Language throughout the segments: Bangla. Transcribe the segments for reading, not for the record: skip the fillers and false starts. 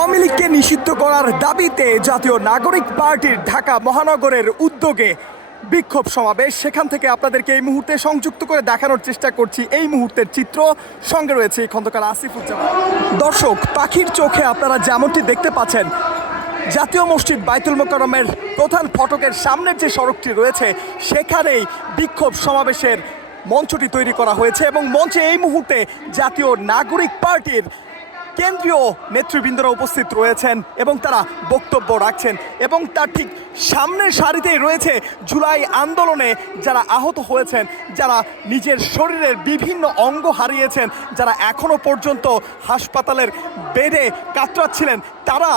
আওয়ামী লীগকে নিষিদ্ধ করার দাবিতে জাতীয় নাগরিক পার্টির ঢাকা মহানগরের উদ্যোগে বিক্ষোভ সমাবেশ। সেখান থেকে আপনাদেরকে এই মুহূর্তে সংযুক্ত করে দেখানোর চেষ্টা করছি এই মুহূর্তের চিত্র। সঙ্গে রয়েছে খন্দকার আসিফুজ্জামান। দর্শক, পাখির চোখে আপনারা যেমনটি দেখতে পাচ্ছেন, জাতীয় মসজিদ বাইতুল মোকাররমের প্রধান ফটকের সামনের যে সড়কটি রয়েছে সেখানেই বিক্ষোভ সমাবেশের মঞ্চটি তৈরি করা হয়েছে এবং মঞ্চে এই মুহূর্তে জাতীয় নাগরিক পার্টির কেন্দ্রীয় নেতৃবৃন্দরা উপস্থিত রয়েছেন এবং তারা বক্তব্য রাখছেন এবং তার ঠিক সামনের সারিতেই রয়েছে জুলাই আন্দোলনে যারা আহত হয়েছেন, যারা নিজের শরীরের বিভিন্ন অঙ্গ হারিয়েছেন, যারা এখনো পর্যন্ত হাসপাতালের বেডে কাতরাচ্ছিলেন, তারা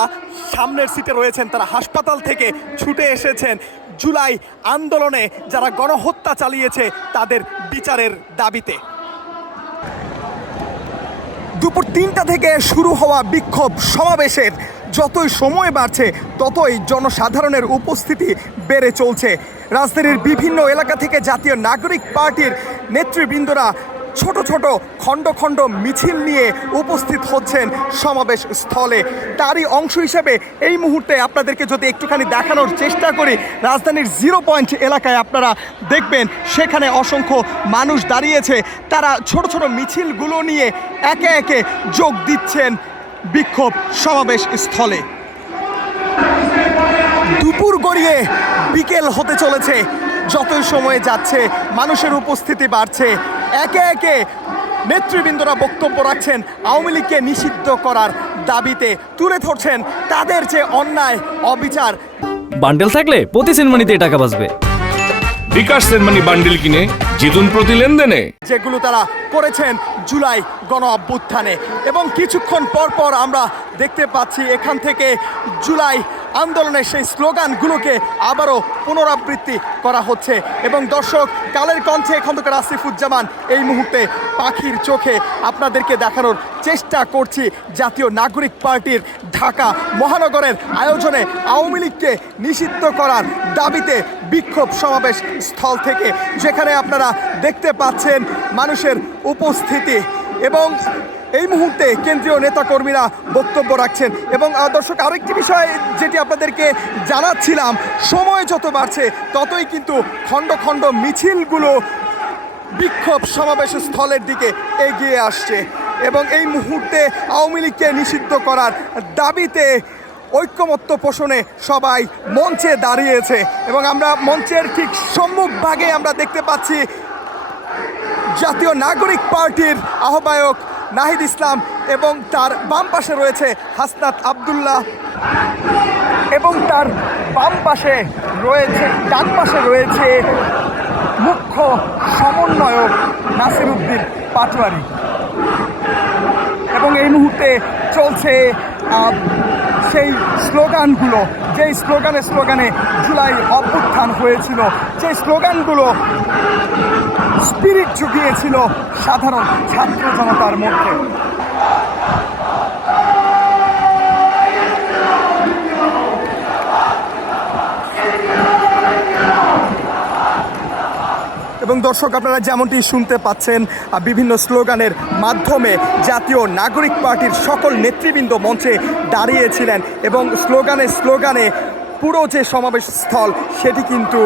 সামনের সিটে রয়েছেন। তারা হাসপাতাল থেকে ছুটে এসেছেন জুলাই আন্দোলনে যারা গণহত্যা চালিয়েছে তাদের বিচারের দাবিতে। দুপুর 3টা থেকে শুরু হওয়া বিক্ষোভ সমাবেশের যতই সময় বাড়ছে ততই জনসাধারণের উপস্থিতি বেড়ে চলছে। রাজধানীর বিভিন্ন এলাকা থেকে জাতীয় নাগরিক পার্টির নেতৃবৃন্দরা ছোট ছোট খণ্ড খণ্ড মিছিল নিয়ে উপস্থিত হচ্ছেন সমাবেশ স্থলে। তারই অংশ হিসেবে এই মুহূর্তে আপনাদেরকে যদি একটুখানি দেখানোর চেষ্টা করি, রাজধানীর 0 পয়েন্ট এলাকায় আপনারা দেখবেন সেখানে অসংখ্য মানুষ দাঁড়িয়েছে। তারা ছোট ছোট মিছিলগুলো নিয়ে একে একে যোগ দিচ্ছেন বিক্ষোভ সমাবেশ স্থলে। দুপুর গড়িয়ে বিকেল হতে চলেছে, যতই সময় যাচ্ছে মানুষের উপস্থিতি বাড়ছে। একে একে নেতৃবৃন্দরা বক্তব্য রাখছেন আওয়ামী লীগকে নিষিদ্ধ করার দাবিতে, তুলে ধরছেন তাদের যে অন্যায় অবিচার। বান্ডেল থাকলে প্রতি সেনমানিতে টাকা বাঁচবে। বিকাশ সেনমানি বান্ডেল কিনে জিতুন প্রতি লেনদেনে। যেগুলো তারা করেছেন জুলাই গণ অভ্যুত্থানে। এবং কিছুক্ষণ পর পর আমরা দেখতে পাচ্ছি এখান থেকে জুলাই আন্দোলনের সেই স্লোগানগুলোকে আবারও পুনরাবৃত্তি করা হচ্ছে। এবং দর্শক, কালের কণ্ঠে খন্দকার আসিফুজ্জামান এই মুহূর্তে পাখির চোখে আপনাদেরকে দেখানোর চেষ্টা করছি জাতীয় নাগরিক পার্টির ঢাকা মহানগরের আয়োজনে আওয়ামী লীগকে নিষিদ্ধ করার দাবিতে বিক্ষোভ সমাবেশ স্থল থেকে, যেখানে আপনারা দেখতে পাচ্ছেন মানুষের উপস্থিতি এবং এই মুহূর্তে কেন্দ্রীয় নেতাকর্মীরা বক্তব্য রাখছেন। এবং দর্শক, আরেকটি বিষয় যেটি আপনাদেরকে জানাচ্ছিলাম, সময় যত বাড়ছে ততই কিন্তু খণ্ড খণ্ড মিছিলগুলো বিক্ষোভ সমাবেশ স্থলের দিকে এগিয়ে আসছে এবং এই মুহূর্তে আওয়ামী লীগকে নিষিদ্ধ করার দাবিতে ঐক্যমত্য পোষণে সবাই মঞ্চে দাঁড়িয়েছে। এবং আমরা মঞ্চের ঠিক সম্মুখভাগে আমরা দেখতে পাচ্ছি জাতীয় নাগরিক পার্টির আহ্বায়ক নাহিদ ইসলাম এবং তার বাম পাশে রয়েছে হাসনাত আবদুল্লাহ এবং তার বাম পাশে রয়েছে, ডান পাশে রয়েছে মুখ্য সমন্বয়ক নাসির উদ্দিন পাটোয়ারি। এবং এই মুহূর্তে চলছে সেই স্লোগানগুলো, যেই স্লোগানে জুলাই অভ্যুত্থান হয়েছিল, সেই স্লোগানগুলো স্পিরিট জুগিয়েছিল সাধারণ ছাত্র জনতার মধ্যে। এবং দর্শক, আপনারা যেমনটি শুনতে পাচ্ছেন, বিভিন্ন স্লোগানের মাধ্যমে জাতীয় নাগরিক পার্টির সকল নেতৃবৃন্দ মঞ্চে দাঁড়িয়েছিলেন এবং স্লোগানে পুরো যে সমাবেশ স্থল সেটি কিন্তু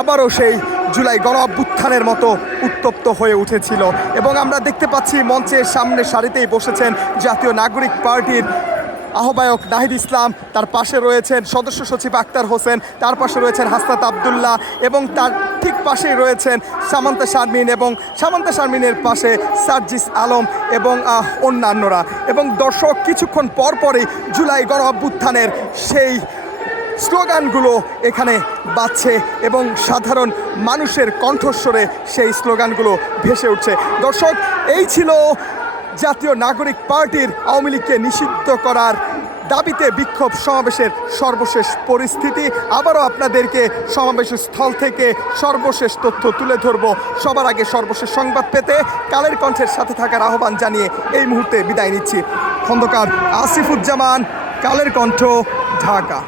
আবারও সেই জুলাই গণ অভ্যুত্থানের মতো উত্তপ্ত হয়ে উঠেছিল। এবং আমরা দেখতে পাচ্ছি মঞ্চের সামনে সারিতেই বসেছেন জাতীয় নাগরিক পার্টির আহ্বায়ক নাহিদ ইসলাম, তার পাশে রয়েছেন সদস্য সচিব আক্তার হোসেন, তার পাশে রয়েছেন হাসনাত আবদুল্লাহ এবং তার ঠিক পাশেই রয়েছেন সামান্তা শারমিন এবং সামান্তা শারমিনের পাশে সার্জিস আলম এবং অন্যান্যরা। এবং দর্শক, কিছুক্ষণ পরপরই জুলাই গণ অভ্যুত্থানের সেই স্লোগানগুলো এখানে বাজছে এবং সাধারণ মানুষের কণ্ঠস্বরে সেই স্লোগানগুলো ভেসে উঠছে। দর্শক, এই ছিল জাতীয় নাগরিক পার্টির আওয়ামী লীগকে নিষিদ্ধ করার দাবিতে বিক্ষোভ সমাবেশের সর্বশেষ পরিস্থিতি। আবারও আপনাদেরকে সমাবেশ স্থল থেকে সর্বশেষ তথ্য তুলে ধরব। সবার আগে সর্বশেষ সংবাদ পেতে কালের কণ্ঠের সাথে থাকার আহ্বান জানিয়ে এই মুহূর্তে বিদায় নিচ্ছি। খন্দকার আসিফুজ্জামান, কালের কণ্ঠ, ঢাকা।